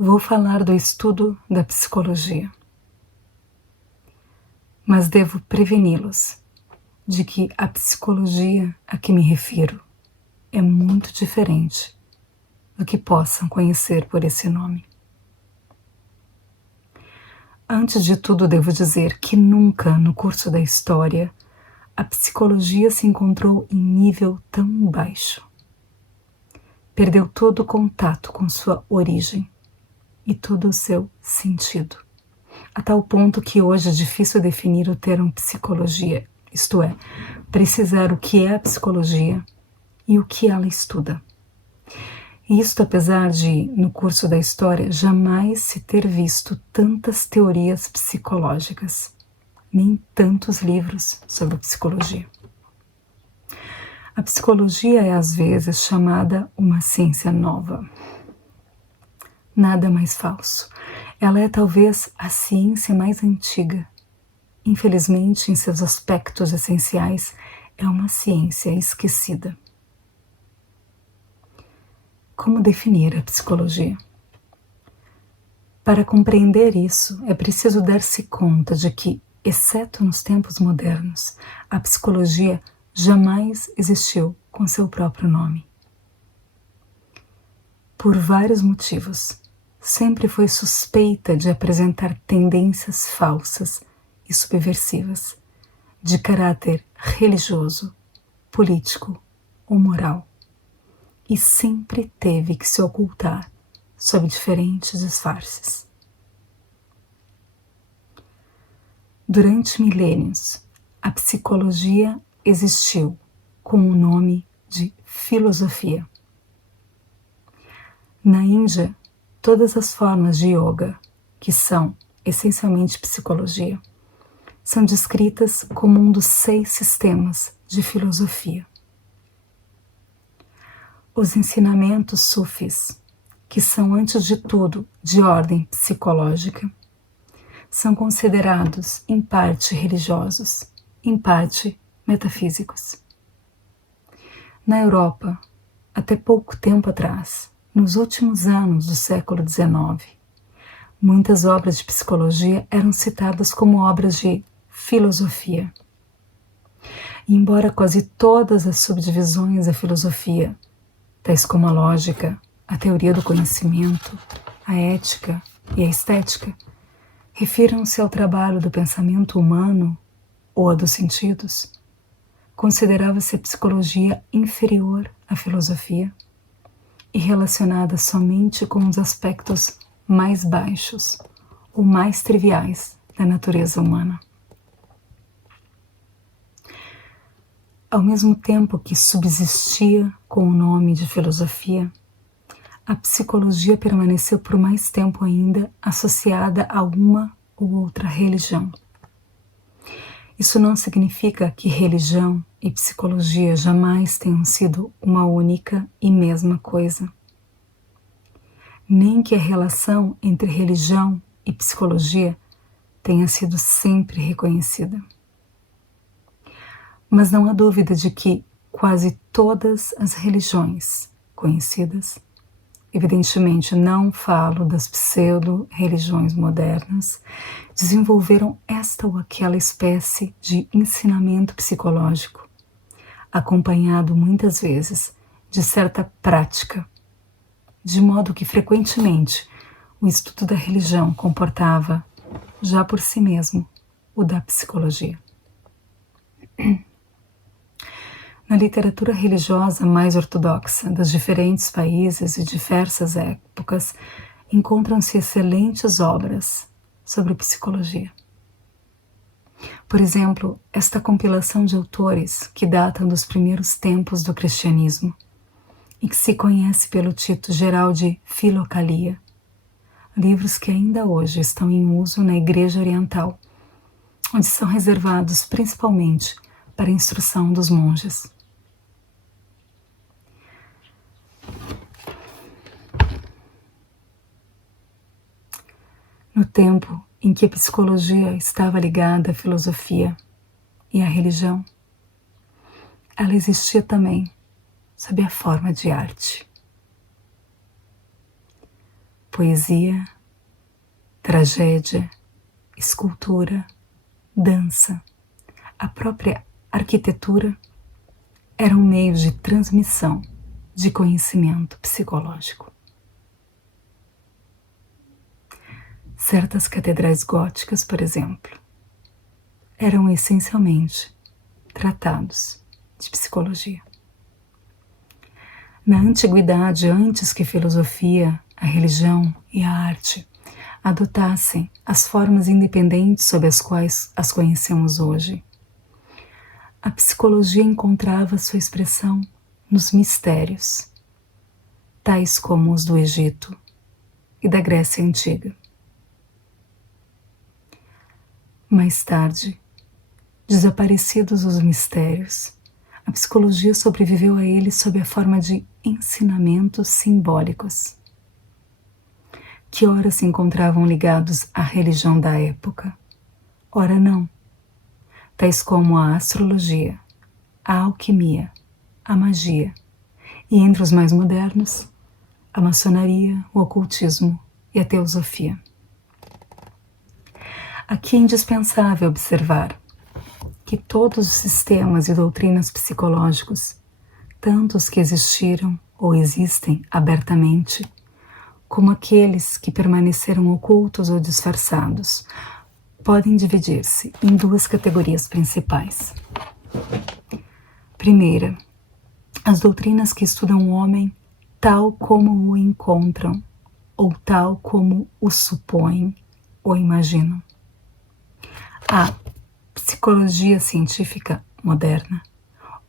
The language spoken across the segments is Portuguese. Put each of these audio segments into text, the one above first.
Vou falar do estudo da psicologia, mas devo preveni-los de que a psicologia a que me refiro é muito diferente do que possam conhecer por esse nome. Antes de tudo, devo dizer que nunca no curso da história a psicologia se encontrou em nível tão baixo. Perdeu todo o contato com sua origem e todo o seu sentido, a tal ponto que hoje é difícil definir o termo psicologia, isto é, precisar o que é a psicologia e o que ela estuda. Isto apesar de, no curso da história, jamais se ter visto tantas teorias psicológicas, nem tantos livros sobre psicologia. A psicologia é às vezes chamada uma ciência nova. Nada mais falso. Ela é talvez a ciência mais antiga. Infelizmente, em seus aspectos essenciais, é uma ciência esquecida. Como definir a psicologia? Para compreender isso, é preciso dar-se conta de que, exceto nos tempos modernos, a psicologia jamais existiu com seu próprio nome. Por vários motivos, sempre foi suspeita de apresentar tendências falsas e subversivas, de caráter religioso, político ou moral, e sempre teve que se ocultar sob diferentes disfarces. Durante milênios, a psicologia existiu com o nome de filosofia. Na Índia, todas as formas de yoga, que são essencialmente psicologia, são descritas como um dos 6 sistemas de filosofia. Os ensinamentos sufis, que são antes de tudo de ordem psicológica, são considerados em parte religiosos, em parte metafísicos. Na Europa, até pouco tempo atrás, nos últimos anos do século XIX, muitas obras de psicologia eram citadas como obras de filosofia. E embora quase todas as subdivisões da filosofia, tais como a lógica, a teoria do conhecimento, a ética e a estética, refiram-se ao trabalho do pensamento humano ou a dos sentidos, considerava-se a psicologia inferior à filosofia e relacionada somente com os aspectos mais baixos ou mais triviais da natureza humana. Ao mesmo tempo que subsistia com o nome de filosofia, a psicologia permaneceu por mais tempo ainda associada a uma ou outra religião. Isso não significa que religião e psicologia jamais tenham sido uma única e mesma coisa, nem que a relação entre religião e psicologia tenha sido sempre reconhecida. Mas não há dúvida de que quase todas as religiões conhecidas, evidentemente não falo das pseudo-religiões modernas, desenvolveram esta ou aquela espécie de ensinamento psicológico, acompanhado muitas vezes de certa prática, de modo que frequentemente o estudo da religião comportava, já por si mesmo, o da psicologia. Na literatura religiosa mais ortodoxa dos diferentes países e diversas épocas, encontram-se excelentes obras sobre psicologia. Por exemplo, esta compilação de autores que datam dos primeiros tempos do cristianismo e que se conhece pelo título geral de Filocalia, livros que ainda hoje estão em uso na Igreja Oriental, onde são reservados principalmente para a instrução dos monges. No tempo em que a psicologia estava ligada à filosofia e à religião, ela existia também sob a forma de arte. poesia, tragédia, escultura, dança, a própria arquitetura eram meios de transmissão de conhecimento psicológico. Certas catedrais góticas, por exemplo, eram essencialmente tratados de psicologia. Na antiguidade, antes que filosofia, a religião e a arte adotassem as formas independentes sob as quais as conhecemos hoje, a psicologia encontrava sua expressão nos mistérios, tais como os do Egito e da Grécia Antiga. Mais tarde, desaparecidos os mistérios, a psicologia sobreviveu a eles sob a forma de ensinamentos simbólicos, que ora se encontravam ligados à religião da época, ora não, tais como a astrologia, a alquimia, a magia e, entre os mais modernos, a maçonaria, o ocultismo e a teosofia. Aqui é indispensável observar que todos os sistemas e doutrinas psicológicos, tanto os que existiram ou existem abertamente, como aqueles que permaneceram ocultos ou disfarçados, podem dividir-se em duas categorias principais. Primeira, as doutrinas que estudam o homem tal como o encontram, ou tal como o supõem ou imaginam. A psicologia científica moderna,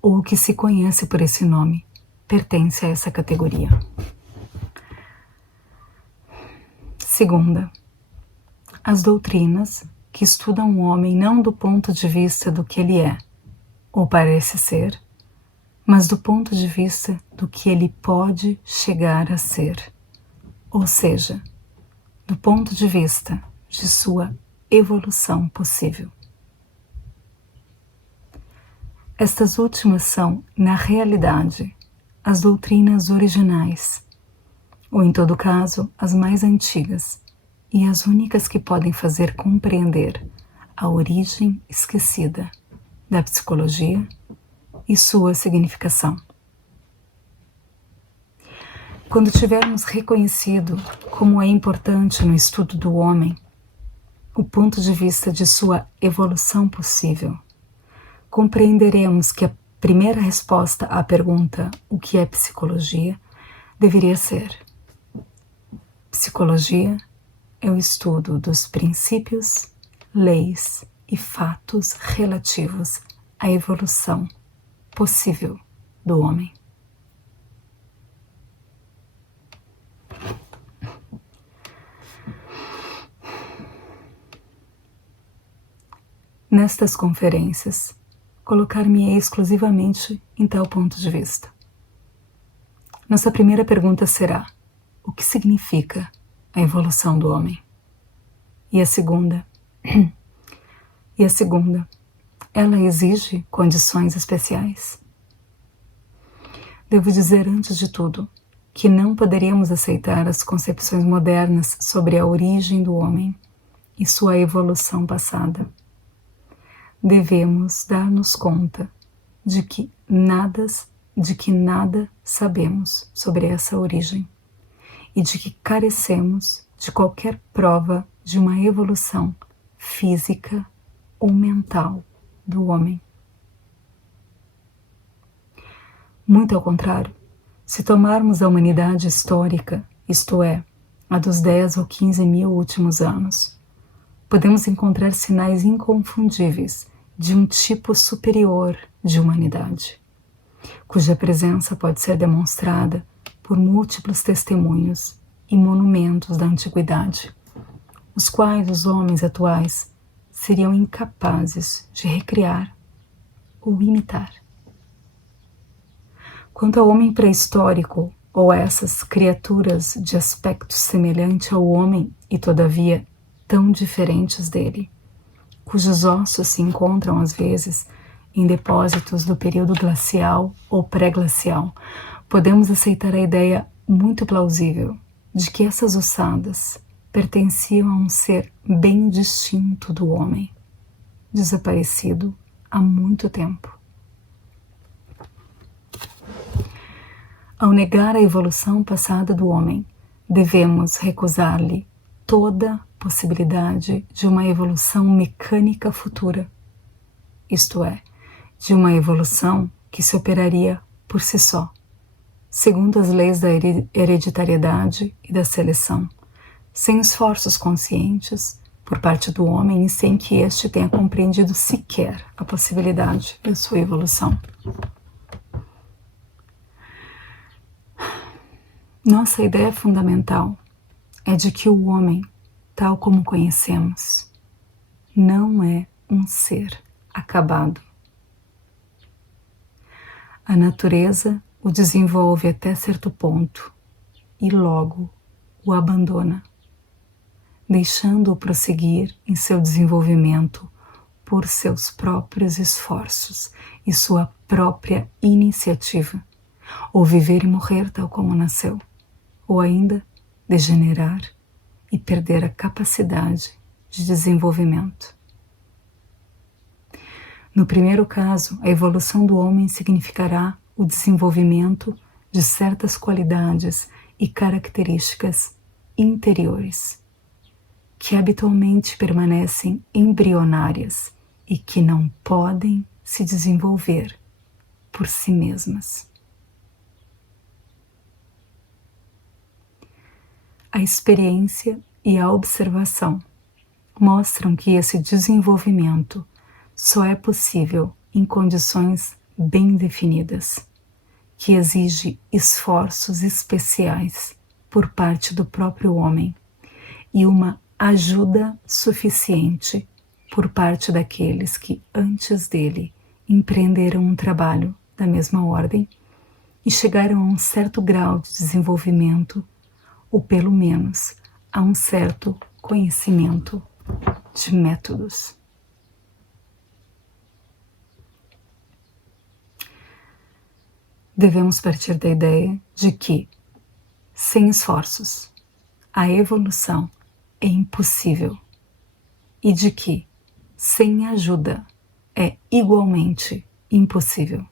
ou o que se conhece por esse nome, pertence a essa categoria. Segunda, as doutrinas que estudam o homem não do ponto de vista do que ele é, ou parece ser, mas do ponto de vista do que ele pode chegar a ser, ou seja, do ponto de vista de sua evolução possível. Estas últimas são, na realidade, as doutrinas originais, ou em todo caso, as mais antigas, e as únicas que podem fazer compreender a origem esquecida da psicologia e sua significação. Quando tivermos reconhecido como é importante no estudo do homem o ponto de vista de sua evolução possível, compreenderemos que a primeira resposta à pergunta "o que é psicologia?" deveria ser: psicologia é o estudo dos princípios, leis e fatos relativos à evolução possível do homem. Nestas conferências, colocar-me-ei exclusivamente em tal ponto de vista. Nossa primeira pergunta será: o que significa a evolução do homem? E a segunda, ela exige condições especiais? Devo dizer antes de tudo que não poderíamos aceitar as concepções modernas sobre a origem do homem e sua evolução passada. Devemos dar-nos conta de que nada sabemos sobre essa origem e de que carecemos de qualquer prova de uma evolução física ou mental do homem. Muito ao contrário, se tomarmos a humanidade histórica, isto é, a dos 10 ou 15 mil últimos anos, podemos encontrar sinais inconfundíveis de um tipo superior de humanidade, cuja presença pode ser demonstrada por múltiplos testemunhos e monumentos da antiguidade, os quais os homens atuais seriam incapazes de recriar ou imitar. Quanto ao homem pré-histórico, ou essas criaturas de aspecto semelhante ao homem e todavia tão diferentes dele, cujos ossos se encontram às vezes em depósitos do período glacial ou pré-glacial, podemos aceitar a ideia muito plausível de que essas ossadas pertenciam a um ser bem distinto do homem, desaparecido há muito tempo. Ao negar a evolução passada do homem, devemos recusar-lhe toda possibilidade de uma evolução mecânica futura, isto é, de uma evolução que se operaria por si só, segundo as leis da hereditariedade e da seleção, sem esforços conscientes por parte do homem e sem que este tenha compreendido sequer a possibilidade de sua evolução. Nossa ideia fundamental é de que o homem, tal como conhecemos, não é um ser acabado. A natureza o desenvolve até certo ponto e logo o abandona, deixando-o prosseguir em seu desenvolvimento por seus próprios esforços e sua própria iniciativa, ou viver e morrer tal como nasceu, ou ainda degenerar e perder a capacidade de desenvolvimento. No primeiro caso, a evolução do homem significará o desenvolvimento de certas qualidades e características interiores, que habitualmente permanecem embrionárias e que não podem se desenvolver por si mesmas. A experiência e a observação mostram que esse desenvolvimento só é possível em condições bem definidas, que exige esforços especiais por parte do próprio homem e uma ajuda suficiente por parte daqueles que antes dele empreenderam um trabalho da mesma ordem e chegaram a um certo grau de desenvolvimento, ou pelo menos a um certo conhecimento de métodos. Devemos partir da ideia de que, sem esforços, a evolução é impossível e de que, sem ajuda, é igualmente impossível.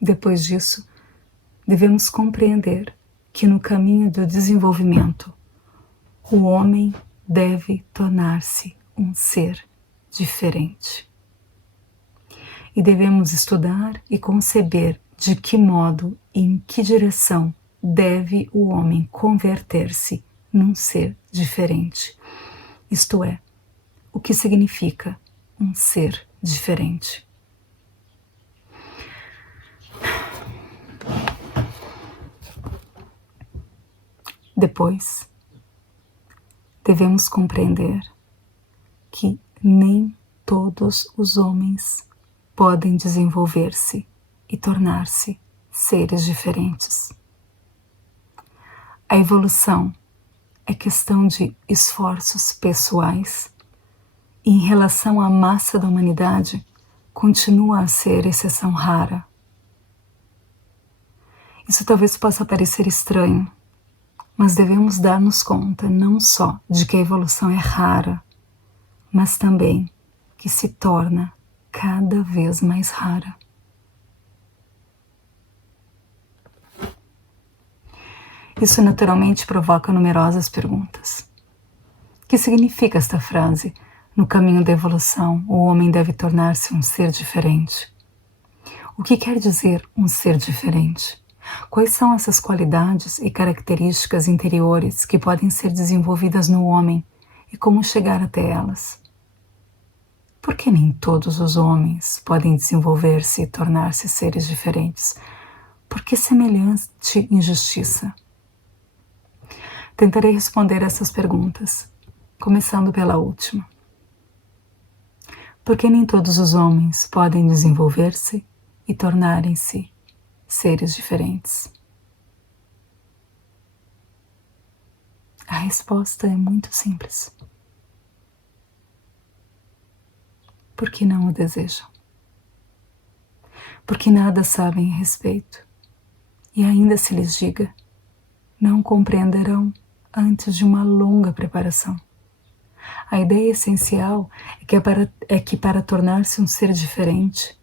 Depois disso, devemos compreender que no caminho do desenvolvimento, o homem deve tornar-se um ser diferente. E devemos estudar e conceber de que modo e em que direção deve o homem converter-se num ser diferente. Isto é, o que significa um ser diferente. Depois, devemos compreender que nem todos os homens podem desenvolver-se e tornar-se seres diferentes. A evolução é questão de esforços pessoais e, em relação à massa da humanidade, continua a ser exceção rara. Isso talvez possa parecer estranho, mas devemos dar-nos conta não só de que a evolução é rara, mas também que se torna cada vez mais rara. Isso naturalmente provoca numerosas perguntas. O que significa esta frase? No caminho da evolução, o homem deve tornar-se um ser diferente. O que quer dizer um ser diferente? Quais são essas qualidades e características interiores que podem ser desenvolvidas no homem e como chegar até elas? Por que nem todos os homens podem desenvolver-se e tornar-se seres diferentes? Por que semelhante injustiça? Tentarei responder essas perguntas, começando pela última. Por que nem todos os homens podem desenvolver-se e tornarem-se seres diferentes? A resposta é muito simples. porque não o desejam. Porque nada sabem a respeito, e ainda se lhes diga, não compreenderão antes de uma longa preparação. A ideia essencial é que para tornar-se um ser diferente,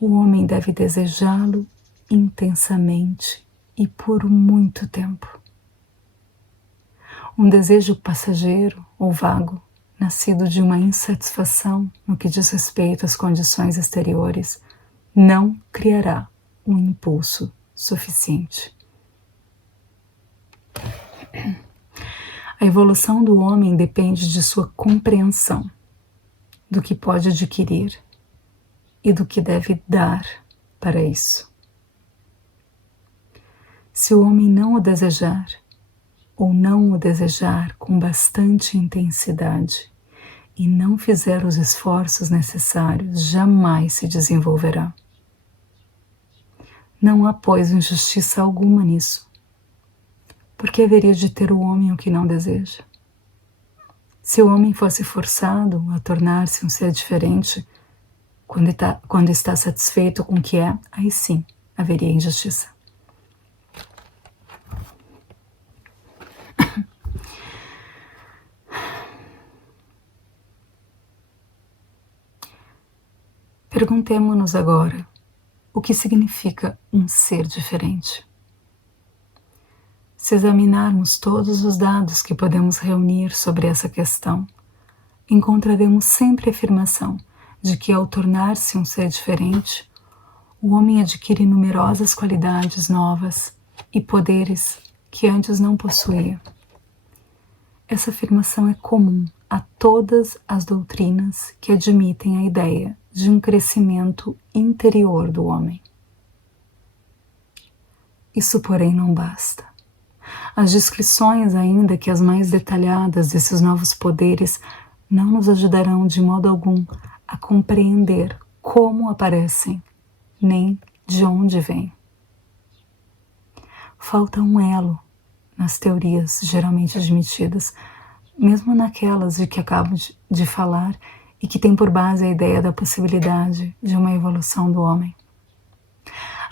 o homem deve desejá-lo intensamente e por muito tempo. Um desejo passageiro ou vago, nascido de uma insatisfação no que diz respeito às condições exteriores, não criará um impulso suficiente. A evolução do homem depende de sua compreensão do que pode adquirir e do que deve dar para isso. Se o homem não o desejar, ou não o desejar com bastante intensidade, e não fizer os esforços necessários, jamais se desenvolverá. Não há, pois, injustiça alguma nisso. Por que haveria de ter o homem o que não deseja? Se o homem fosse forçado a tornar-se um ser diferente, quando está satisfeito com o que é, aí sim haveria injustiça. Perguntemo-nos agora o que significa um ser diferente. Se examinarmos todos os dados que podemos reunir sobre essa questão, encontraremos sempre a afirmação de que, ao tornar-se um ser diferente, o homem adquire numerosas qualidades novas e poderes que antes não possuía. Essa afirmação é comum a todas as doutrinas que admitem a ideia de um crescimento interior do homem. Isso, porém, não basta. As descrições, ainda que as mais detalhadas desses novos poderes, não nos ajudarão de modo algum a compreender como aparecem, nem de onde vêm. Falta um elo nas teorias geralmente admitidas, mesmo naquelas de que acabo de falar e que tem por base a ideia da possibilidade de uma evolução do homem.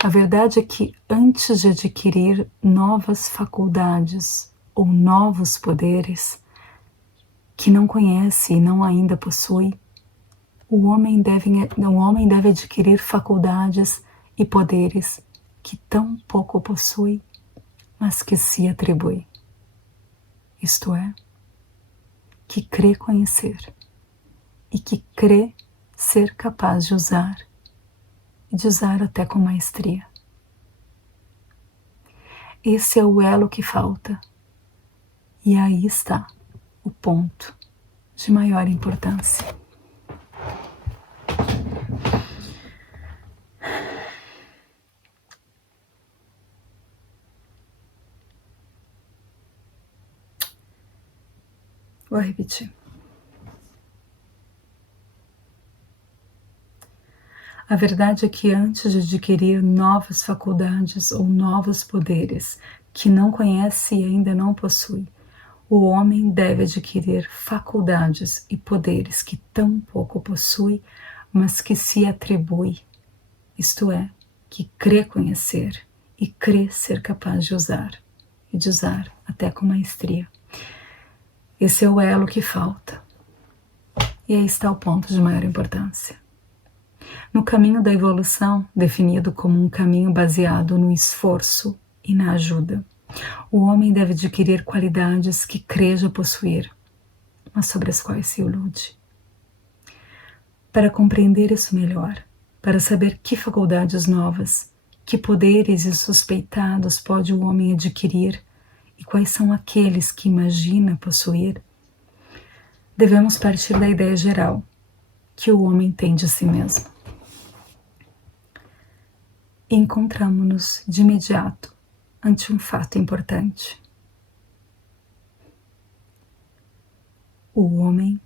A verdade é que, antes de adquirir novas faculdades ou novos poderes que não conhece e não ainda possui, o homem deve adquirir faculdades e poderes que tão pouco possui, mas que se atribui. Isto é, que crê conhecer e que crê ser capaz de usar, e de usar até com maestria. Esse é o elo que falta, e aí está o ponto de maior importância. Vou repetir. A verdade é que, antes de adquirir novas faculdades ou novos poderes que não conhece e ainda não possui, o homem deve adquirir faculdades e poderes que tão pouco possui, mas que se atribui, isto é, que crê conhecer e crê ser capaz de usar, e de usar até com maestria. Esse é o elo que falta. E aí está o ponto de maior importância. No caminho da evolução, definido como um caminho baseado no esforço e na ajuda, o homem deve adquirir qualidades que creja possuir, mas sobre as quais se ilude. Para compreender isso melhor, para saber que faculdades novas, que poderes insuspeitados pode o homem adquirir e quais são aqueles que imagina possuir, devemos partir da ideia geral que o homem tem de si mesmo. E encontramo-nos de imediato ante um fato importante. O homem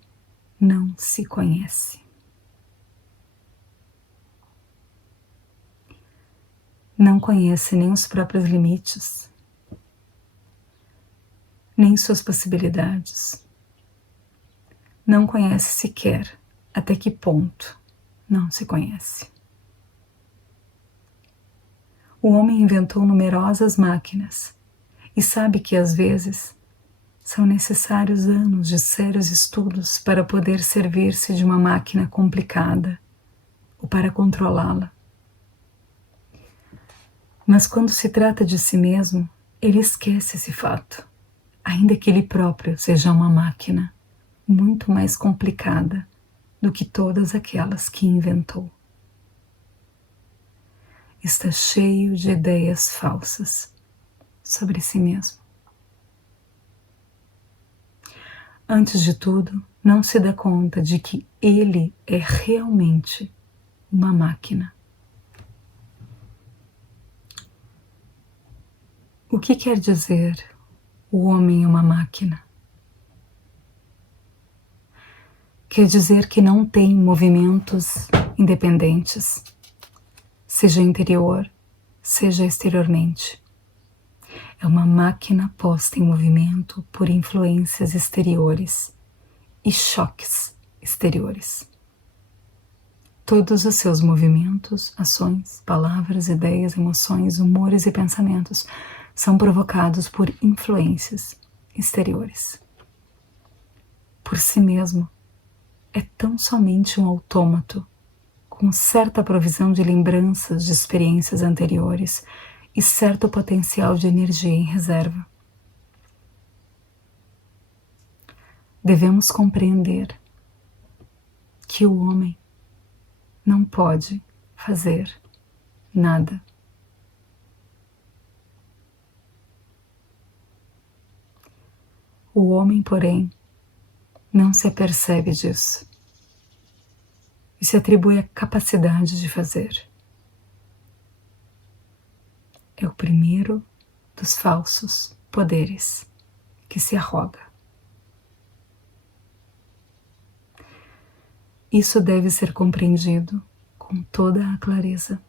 não se conhece. Não conhece nem os próprios limites, nem suas possibilidades. Não conhece sequer Até que ponto? Não se conhece. O homem inventou numerosas máquinas e sabe que às vezes são necessários anos de sérios estudos para poder servir-se de uma máquina complicada ou para controlá-la. Mas quando se trata de si mesmo, ele esquece esse fato, ainda que ele próprio seja uma máquina muito mais complicada do que todas aquelas que inventou. Está cheio de ideias falsas sobre si mesmo. Antes de tudo, não se dá conta de que ele é realmente uma máquina. O que quer dizer o homem é uma máquina? Quer dizer que não tem movimentos independentes, seja interior, seja exteriormente. É uma máquina posta em movimento por influências exteriores e choques exteriores. Todos os seus movimentos, ações, palavras, ideias, emoções, humores e pensamentos são provocados por influências exteriores. Por si mesmo, é tão somente um autômato, com certa provisão de lembranças de experiências anteriores e certo potencial de energia em reserva. Devemos compreender que o homem não pode fazer nada. O homem, porém, não se apercebe disso e se atribui a capacidade de fazer. É o primeiro dos falsos poderes que se arroga. Isso deve ser compreendido com toda a clareza.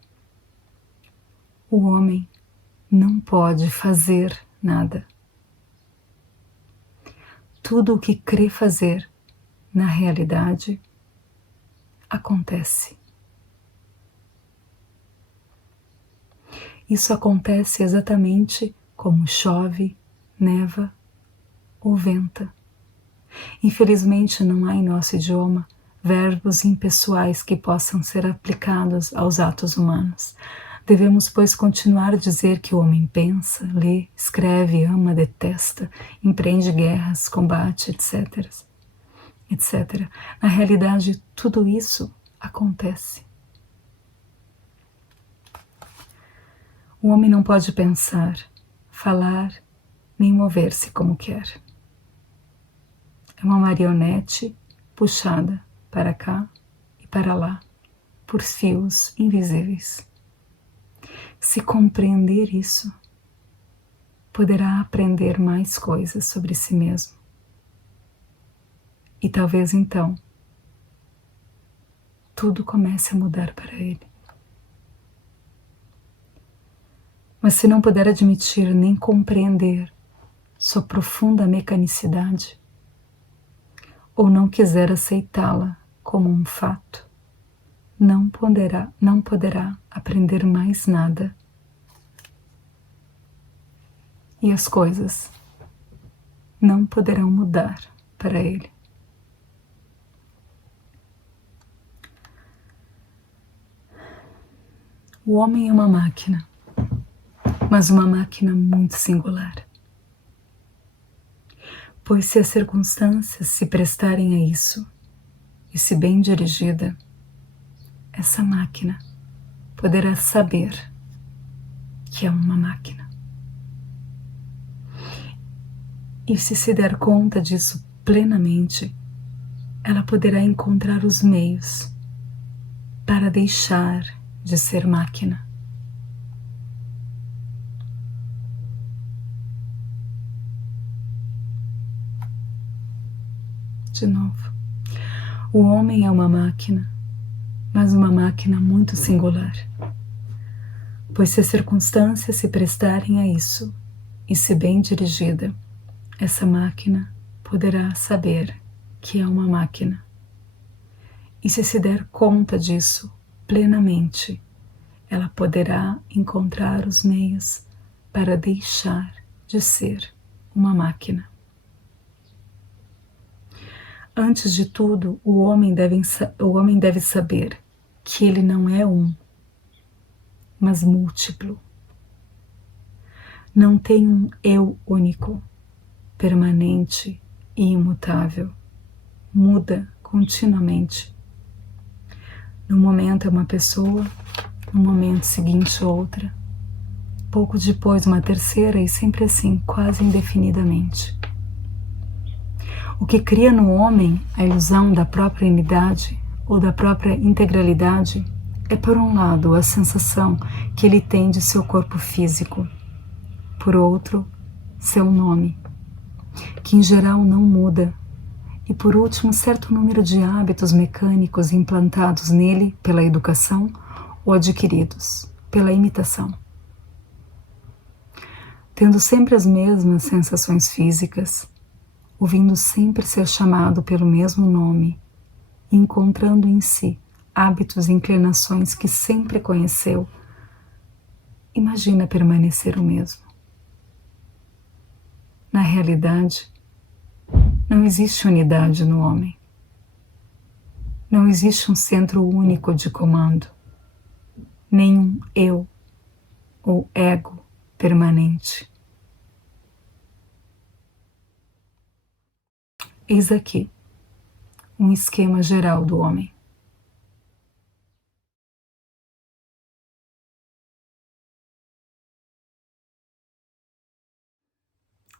O homem não pode fazer nada. Tudo o que crê fazer, na realidade, acontece. Isso acontece exatamente como chove, neva ou venta. Infelizmente, não há em nosso idioma verbos impessoais que possam ser aplicados aos atos humanos. Devemos, pois, continuar a dizer que o homem pensa, lê, escreve, ama, detesta, empreende guerras, combate, etc. etc. Na realidade, tudo isso acontece. O homem não pode pensar, falar, nem mover-se como quer. É uma marionete puxada para cá e para lá por fios invisíveis. Se compreender isso, poderá aprender mais coisas sobre si mesmo. E talvez então, tudo comece a mudar para ele. Mas se não puder admitir nem compreender sua profunda mecanicidade, ou não quiser aceitá-la como um fato, não poderá aprender mais nada. E as coisas não poderão mudar para ele. O homem é uma máquina, mas uma máquina muito singular. Pois se as circunstâncias se prestarem a isso, e se bem dirigida, essa máquina poderá saber que é uma máquina. E se der conta disso plenamente, ela poderá encontrar os meios para deixar de ser máquina. De novo, o homem é uma máquina, mas uma máquina muito singular. Pois se as circunstâncias se prestarem a isso, e se bem dirigida, essa máquina poderá saber que é uma máquina. E se der conta disso plenamente, ela poderá encontrar os meios para deixar de ser uma máquina. Antes de tudo, o homem deve saber que ele não é um, mas múltiplo. Não tem um eu único, permanente e imutável. Muda continuamente. No momento é uma pessoa, no momento seguinte outra, pouco depois uma terceira e sempre assim, quase indefinidamente. O que cria no homem a ilusão da própria unidade ou da própria integralidade é, por um lado, a sensação que ele tem de seu corpo físico, por outro, seu nome, que em geral não muda, e por último, certo número de hábitos mecânicos implantados nele pela educação ou adquiridos pela imitação. Tendo sempre as mesmas sensações físicas, ouvindo sempre ser chamado pelo mesmo nome, e encontrando em si hábitos e inclinações que sempre conheceu, imagina permanecer o mesmo. Na realidade, não existe unidade no homem. Não existe um centro único de comando, nem um eu ou ego permanente. Eis aqui um esquema geral do homem.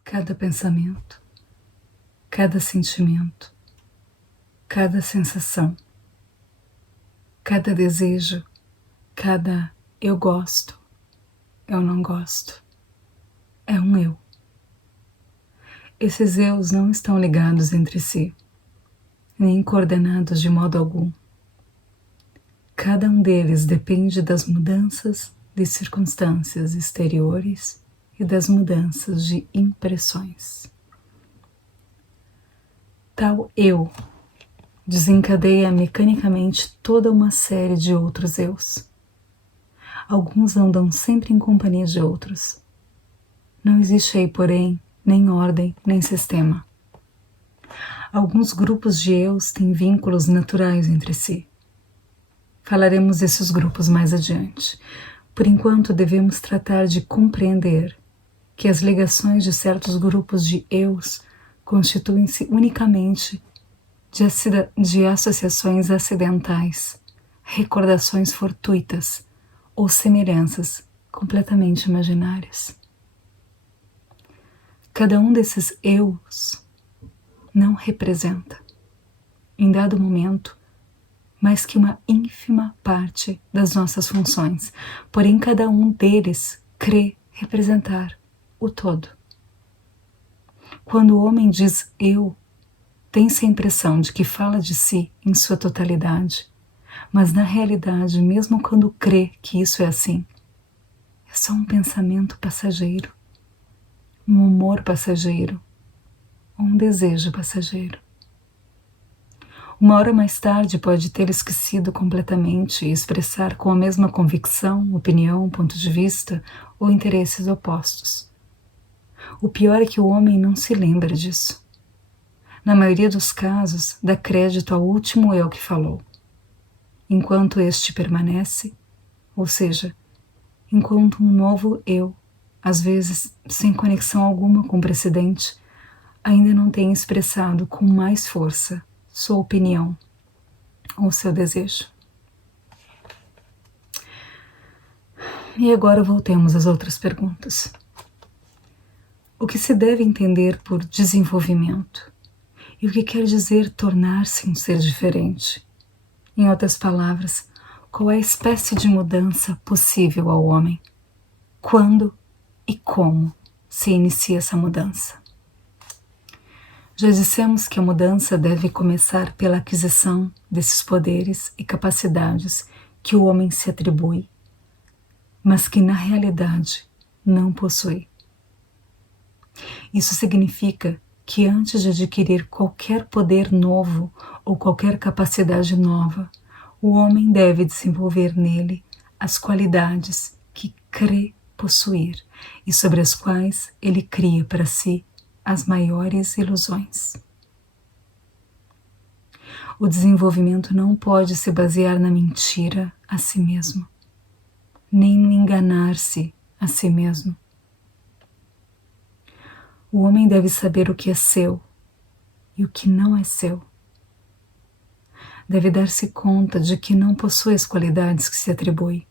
Cada pensamento, cada sentimento, cada sensação, cada desejo, cada eu gosto, eu não gosto, é um eu. Esses eus não estão ligados entre si, nem coordenados de modo algum. Cada um deles depende das mudanças de circunstâncias exteriores e das mudanças de impressões. Tal eu desencadeia mecanicamente toda uma série de outros eus. Alguns andam sempre em companhia de outros. Não existe aí, porém, nem ordem, nem sistema. Alguns grupos de eus têm vínculos naturais entre si. Falaremos desses grupos mais adiante. Por enquanto, devemos tratar de compreender que as ligações de certos grupos de eus constituem-se unicamente de associações acidentais, recordações fortuitas ou semelhanças completamente imaginárias. Cada um desses eus não representa, em dado momento, mais que uma ínfima parte das nossas funções, porém cada um deles crê representar o todo. Quando o homem diz eu, tem-se a impressão de que fala de si em sua totalidade, mas na realidade, mesmo quando crê que isso é assim, é só um pensamento passageiro, um humor passageiro, ou um desejo passageiro. Uma hora mais tarde pode ter esquecido completamente e expressar com a mesma convicção, opinião, ponto de vista ou interesses opostos. O pior é que o homem não se lembra disso. Na maioria dos casos, dá crédito ao último eu que falou. Enquanto este permanece, ou seja, enquanto um novo eu, às vezes sem conexão alguma com o precedente, ainda não tem expressado com mais força sua opinião ou seu desejo. E agora voltemos às outras perguntas. O que se deve entender por desenvolvimento? E o que quer dizer tornar-se um ser diferente? Em outras palavras, qual é a espécie de mudança possível ao homem? Quando e como se inicia essa mudança? Já dissemos que a mudança deve começar pela aquisição desses poderes e capacidades que o homem se atribui, mas que na realidade não possui. Isso significa que antes de adquirir qualquer poder novo ou qualquer capacidade nova, o homem deve desenvolver nele as qualidades que crê possuir e sobre as quais ele cria para si as maiores ilusões. O desenvolvimento não pode se basear na mentira a si mesmo, nem no enganar-se a si mesmo. O homem deve saber o que é seu e o que não é seu. Deve dar-se conta de que não possui as qualidades que se atribui: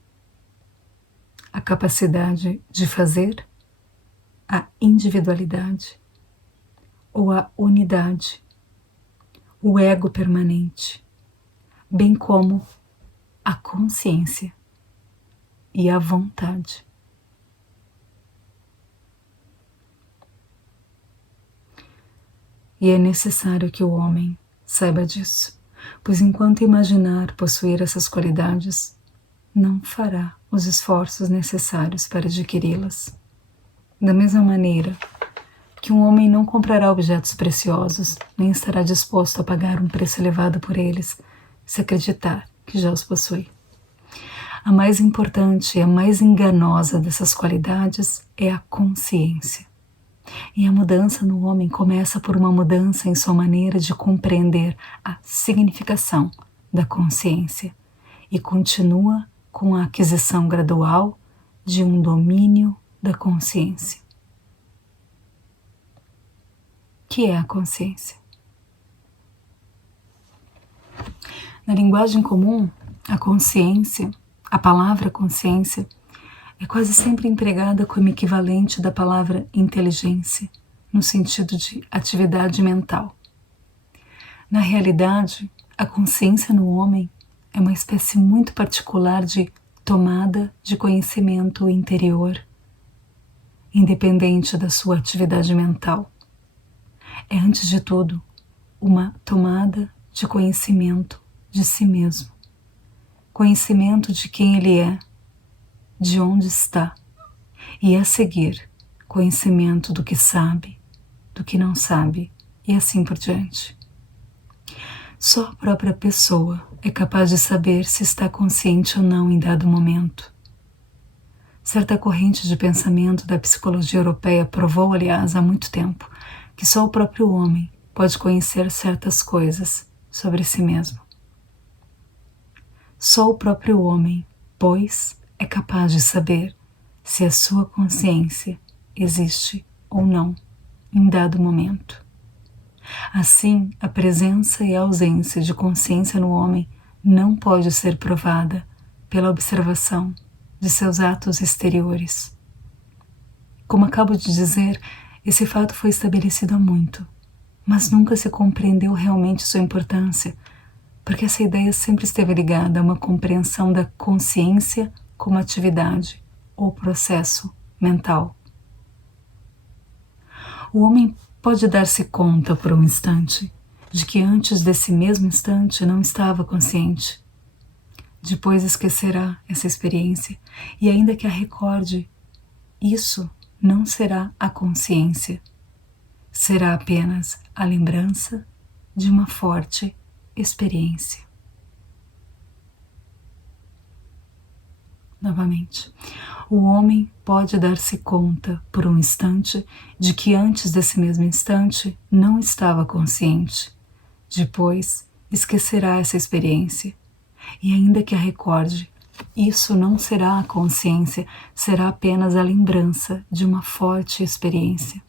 a capacidade de fazer, a individualidade ou a unidade, o ego permanente, bem como a consciência e a vontade. E é necessário que o homem saiba disso, pois enquanto imaginar possuir essas qualidades, não fará os esforços necessários para adquiri-las. Da mesma maneira que um homem não comprará objetos preciosos, nem estará disposto a pagar um preço elevado por eles, se acreditar que já os possui. A mais importante e a mais enganosa dessas qualidades é a consciência. E a mudança no homem começa por uma mudança em sua maneira de compreender a significação da consciência e continua com a aquisição gradual de um domínio da consciência. O que é a consciência? Na linguagem comum, a consciência, a palavra consciência, é quase sempre empregada como equivalente da palavra inteligência, no sentido de atividade mental. Na realidade, a consciência no homem é uma espécie muito particular de tomada de conhecimento interior, independente da sua atividade mental. É, antes de tudo, uma tomada de conhecimento de si mesmo, conhecimento de quem ele é, de onde está, e a seguir, conhecimento do que sabe, do que não sabe, e assim por diante. Só a própria pessoa é capaz de saber se está consciente ou não em dado momento. Certa corrente de pensamento da psicologia europeia provou, aliás, há muito tempo, que só o próprio homem pode conhecer certas coisas sobre si mesmo. Só o próprio homem, pois, é capaz de saber se a sua consciência existe ou não em dado momento. Assim, a presença e a ausência de consciência no homem não pode ser provada pela observação de seus atos exteriores. Como acabo de dizer, esse fato foi estabelecido há muito, mas nunca se compreendeu realmente sua importância, porque essa ideia sempre esteve ligada a uma compreensão da consciência como atividade ou processo mental. O homem pode dar-se conta por um instante de que antes desse mesmo instante não estava consciente. Depois esquecerá essa experiência e, ainda que a recorde, isso não será a consciência, será apenas a lembrança de uma forte experiência. Novamente, o homem pode dar-se conta por um instante de que antes desse mesmo instante não estava consciente. Depois, esquecerá essa experiência. E ainda que a recorde, isso não será a consciência, será apenas a lembrança de uma forte experiência.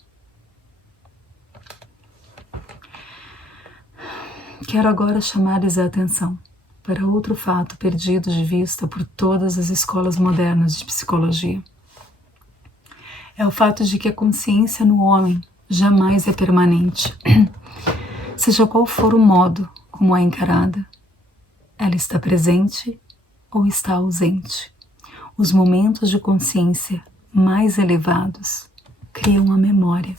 Quero agora chamar-lhes a atenção para outro fato perdido de vista por todas as escolas modernas de psicologia. É o fato de que a consciência no homem jamais é permanente. Seja qual for o modo como é encarada, ela está presente ou está ausente. Os momentos de consciência mais elevados criam a memória.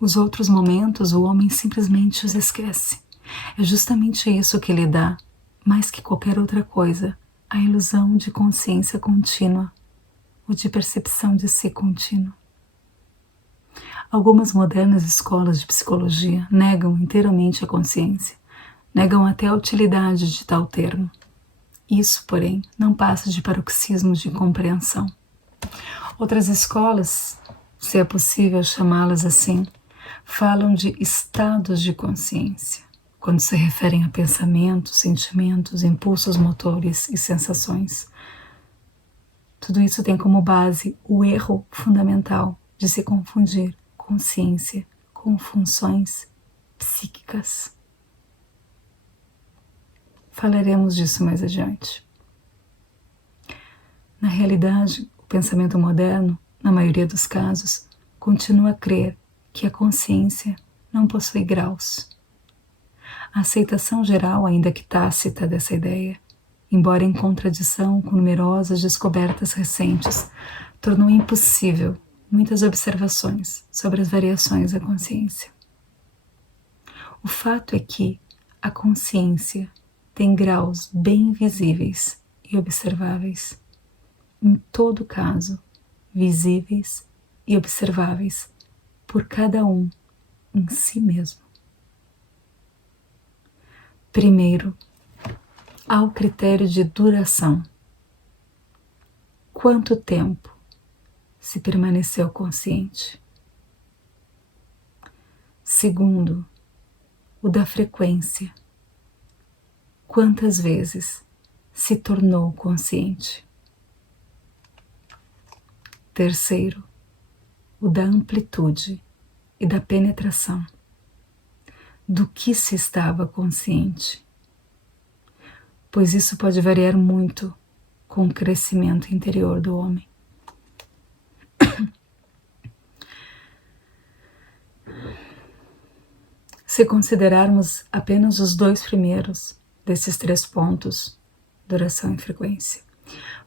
Os outros momentos o homem simplesmente os esquece. É justamente isso que lhe dá, mais que qualquer outra coisa, a ilusão de consciência contínua, ou de percepção de si contínua. Algumas modernas escolas de psicologia negam inteiramente a consciência, negam até a utilidade de tal termo. Isso, porém, não passa de paroxismos de compreensão. Outras escolas, se é possível chamá-las assim, falam de estados de consciência, quando se referem a pensamentos, sentimentos, impulsos motores e sensações. Tudo isso tem como base o erro fundamental de se confundir consciência com funções psíquicas. Falaremos disso mais adiante. Na realidade, o pensamento moderno, na maioria dos casos, continua a crer que a consciência não possui graus. A aceitação geral, ainda que tácita, dessa ideia, embora em contradição com numerosas descobertas recentes, tornou impossível muitas observações sobre as variações da consciência. O fato é que a consciência tem graus bem visíveis e observáveis, em todo caso, visíveis e observáveis por cada um em si mesmo. Primeiro, há o critério de duração. Quanto tempo se permaneceu consciente? Segundo, o da frequência. Quantas vezes se tornou consciente? Terceiro, o da amplitude e da penetração. Do que se estava consciente? Pois isso pode variar muito com o crescimento interior do homem. Se considerarmos apenas os dois primeiros desses 3 pontos, duração e frequência,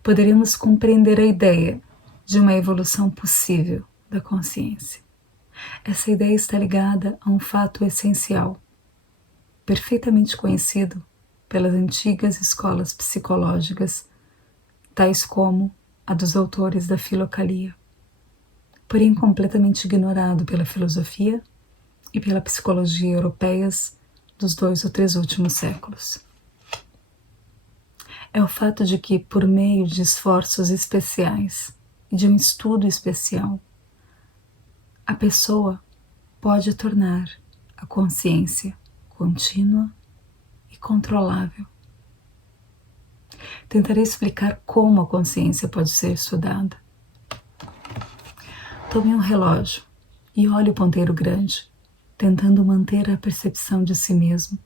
poderíamos compreender a ideia de uma evolução possível da consciência. Essa ideia está ligada a um fato essencial, perfeitamente conhecido pelas antigas escolas psicológicas, tais como a dos autores da filocalia, porém completamente ignorado pela filosofia e pela psicologia europeias dos 2 ou 3 últimos séculos. É o fato de que, por meio de esforços especiais e de um estudo especial, a pessoa pode tornar a consciência contínua e controlável. Tentarei explicar como a consciência pode ser estudada. Tome um relógio e olhe o ponteiro grande, tentando manter a percepção de si mesmo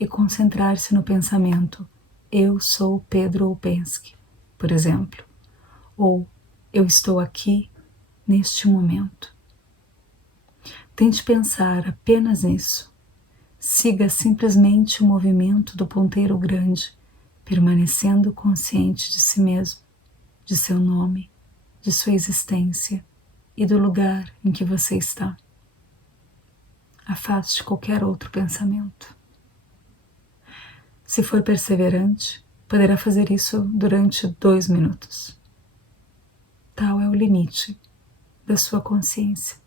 e concentrar-se no pensamento "Eu sou Pedro Oupenski", por exemplo, ou "Eu estou aqui neste momento". Tente pensar apenas nisso. Siga simplesmente o movimento do ponteiro grande, permanecendo consciente de si mesmo, de seu nome, de sua existência e do lugar em que você está. Afaste qualquer outro pensamento. Se for perseverante, poderá fazer isso durante 2 minutos. Tal é o limite da sua consciência.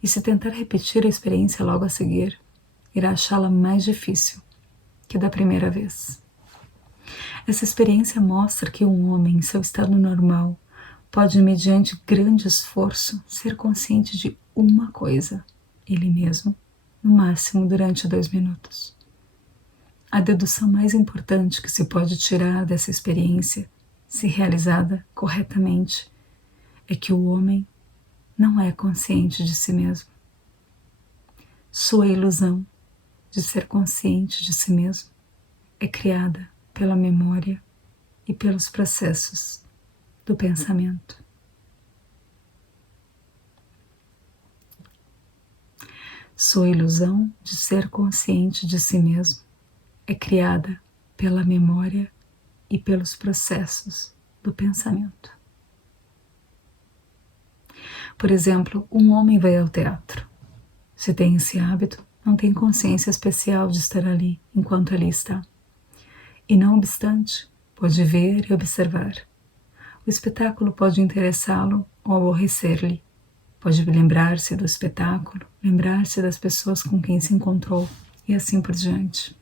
E se tentar repetir a experiência logo a seguir, irá achá-la mais difícil que da primeira vez. Essa experiência mostra que um homem em seu estado normal pode, mediante grande esforço, ser consciente de uma coisa, ele mesmo, no máximo durante 2 minutos. A dedução mais importante que se pode tirar dessa experiência, se realizada corretamente, é que o homem não é consciente de si mesmo. Sua ilusão de ser consciente de si mesmo é criada pela memória e pelos processos do pensamento. Sua ilusão de ser consciente de si mesmo é criada pela memória e pelos processos do pensamento. Por exemplo, um homem vai ao teatro. Se tem esse hábito, não tem consciência especial de estar ali enquanto ali está. E não obstante, pode ver e observar. O espetáculo pode interessá-lo ou aborrecer-lhe. Pode lembrar-se do espetáculo, lembrar-se das pessoas com quem se encontrou e assim por diante.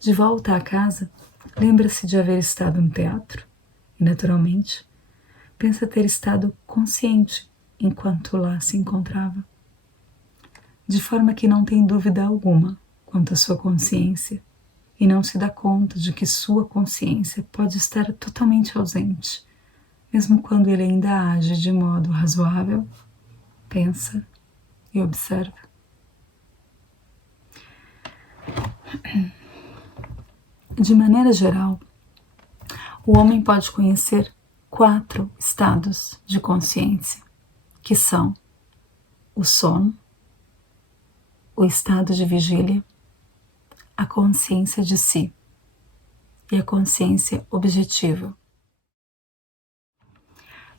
De volta à casa, lembra-se de haver estado no teatro e, naturalmente, pensa ter estado consciente enquanto lá se encontrava, de forma que não tem dúvida alguma quanto à sua consciência e não se dá conta de que sua consciência pode estar totalmente ausente, mesmo quando ele ainda age de modo razoável, pensa e observa. De maneira geral, o homem pode conhecer 4 estados de consciência, que são o sono, o estado de vigília, a consciência de si e a consciência objetiva.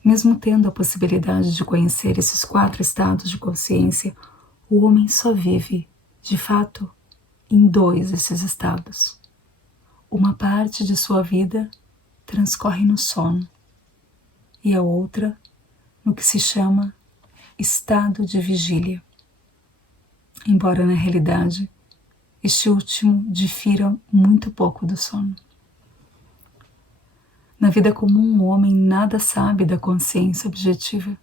Mesmo tendo a possibilidade de conhecer esses 4 estados de consciência, o homem só vive, de fato, em 2 desses estados. Uma parte de sua vida transcorre no sono e a outra no que se chama estado de vigília. Embora na realidade este último difira muito pouco do sono. Na vida comum, o homem nada sabe da consciência objetiva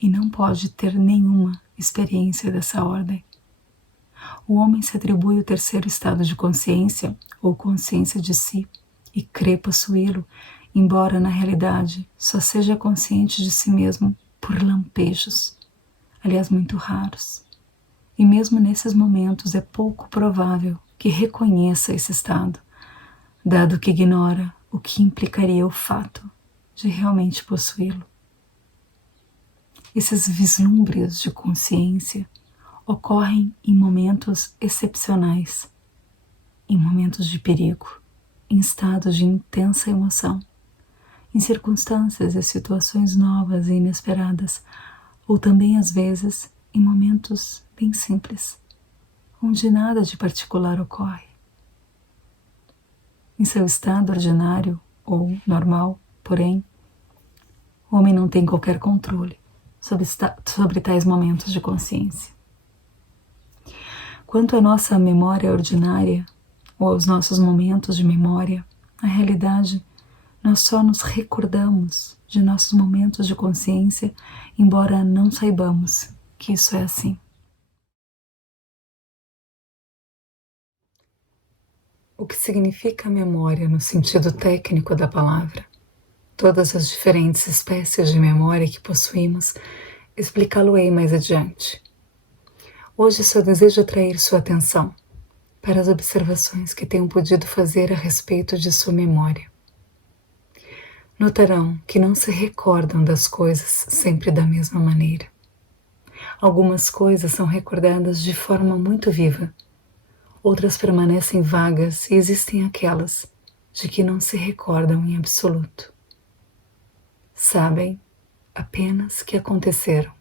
e não pode ter nenhuma experiência dessa ordem. O homem se atribui o terceiro estado de consciência, ou consciência de si, e crê possuí-lo, embora na realidade só seja consciente de si mesmo por lampejos, aliás muito raros. E mesmo nesses momentos é pouco provável que reconheça esse estado, dado que ignora o que implicaria o fato de realmente possuí-lo. Esses vislumbres de consciência ocorrem em momentos excepcionais, em momentos de perigo, em estados de intensa emoção, em circunstâncias e situações novas e inesperadas, ou também às vezes em momentos bem simples, onde nada de particular ocorre. Em seu estado ordinário ou normal, porém, o homem não tem qualquer controle sobre tais momentos de consciência. Quanto à nossa memória ordinária, ou aos nossos momentos de memória, na realidade, nós só nos recordamos de nossos momentos de consciência, embora não saibamos que isso é assim. O que significa memória no sentido técnico da palavra? Todas as diferentes espécies de memória que possuímos, explicá-lo-ei mais adiante. Hoje só desejo atrair sua atenção para as observações que tenham podido fazer a respeito de sua memória. Notarão que não se recordam das coisas sempre da mesma maneira. Algumas coisas são recordadas de forma muito viva, outras permanecem vagas e existem aquelas de que não se recordam em absoluto. Sabem apenas que aconteceram.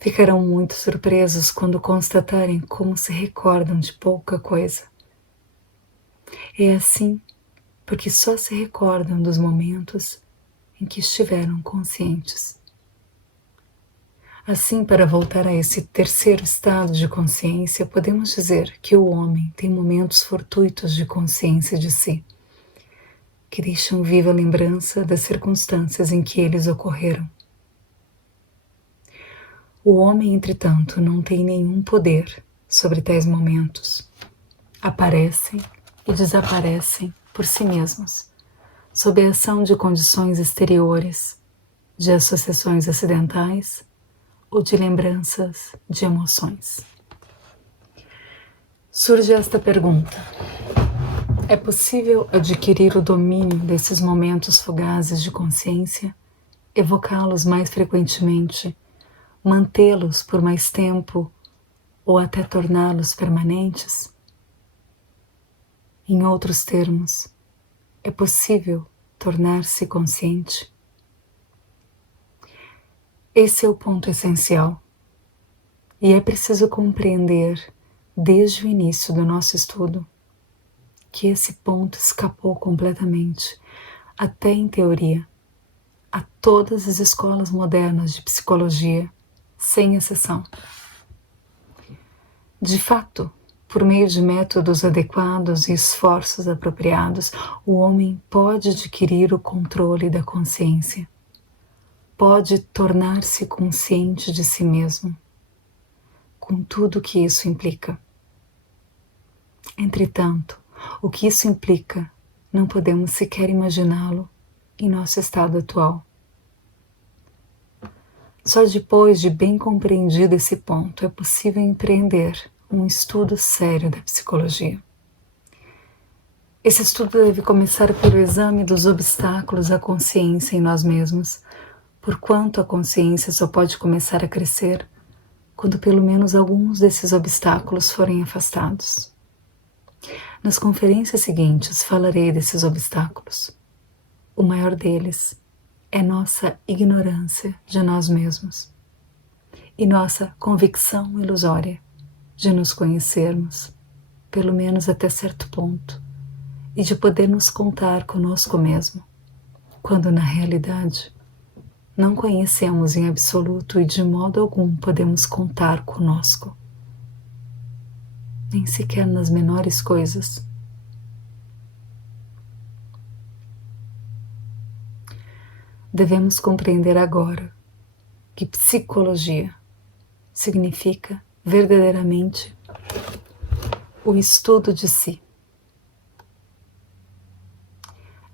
Ficarão muito surpresos quando constatarem como se recordam de pouca coisa. É assim porque só se recordam dos momentos em que estiveram conscientes. Assim, para voltar a esse terceiro estado de consciência, podemos dizer que o homem tem momentos fortuitos de consciência de si, que deixam viva a lembrança das circunstâncias em que eles ocorreram. O homem, entretanto, não tem nenhum poder sobre tais momentos. Aparecem e desaparecem por si mesmos, sob a ação de condições exteriores, de associações acidentais ou de lembranças de emoções. Surge esta pergunta: é possível adquirir o domínio desses momentos fugazes de consciência, evocá-los mais frequentemente, mantê-los por mais tempo ou até torná-los permanentes? Em outros termos, é possível tornar-se consciente? Esse é o ponto essencial, e é preciso compreender, desde o início do nosso estudo, que esse ponto escapou completamente, até em teoria, a todas as escolas modernas de psicologia, sem exceção. De fato, por meio de métodos adequados e esforços apropriados, o homem pode adquirir o controle da consciência, pode tornar-se consciente de si mesmo, com tudo o que isso implica. Entretanto, o que isso implica, não podemos sequer imaginá-lo em nosso estado atual. Só depois de bem compreendido esse ponto é possível empreender um estudo sério da psicologia. Esse estudo deve começar pelo exame dos obstáculos à consciência em nós mesmos, porquanto a consciência só pode começar a crescer quando pelo menos alguns desses obstáculos forem afastados. Nas conferências seguintes falarei desses obstáculos. O maior deles é nossa ignorância de nós mesmos e nossa convicção ilusória de nos conhecermos, pelo menos até certo ponto, e de poder nos contar conosco mesmo, quando na realidade não conhecemos em absoluto e de modo algum podemos contar conosco, nem sequer nas menores coisas. Devemos compreender agora que psicologia significa verdadeiramente o estudo de si.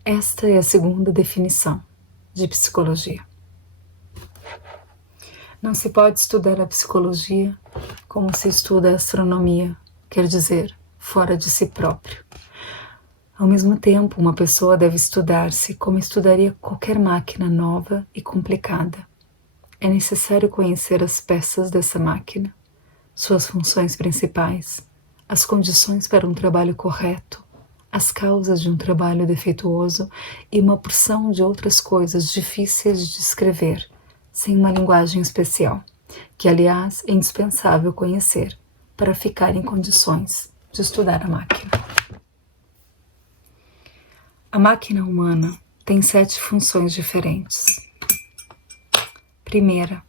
Esta é a segunda definição de psicologia. Não se pode estudar a psicologia como se estuda a astronomia, quer dizer, fora de si próprio. Ao mesmo tempo, uma pessoa deve estudar-se como estudaria qualquer máquina nova e complicada. É necessário conhecer as peças dessa máquina, suas funções principais, as condições para um trabalho correto, as causas de um trabalho defeituoso e uma porção de outras coisas difíceis de descrever, sem uma linguagem especial, que, aliás, é indispensável conhecer para ficar em condições de estudar a máquina. A máquina humana tem 7 funções diferentes. Primeira,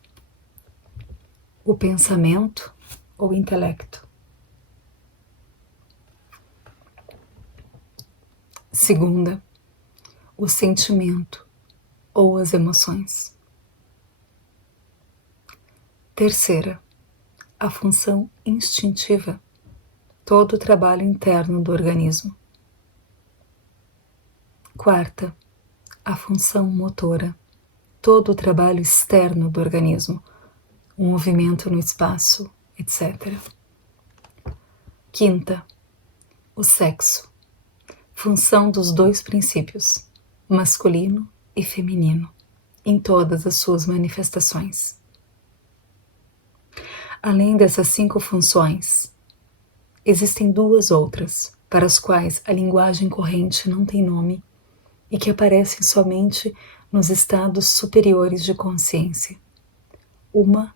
o pensamento ou intelecto. Segunda, o sentimento ou as emoções. Terceira, a função instintiva, todo o trabalho interno do organismo. Quarta, a função motora, todo o trabalho externo do organismo, o movimento no espaço, etc. Quinta, o sexo, função dos 2 princípios, masculino e feminino, em todas as suas manifestações. Além dessas 5 funções, existem 2 outras, para as quais a linguagem corrente não tem nome e que aparecem somente nos estados superiores de consciência. Uma,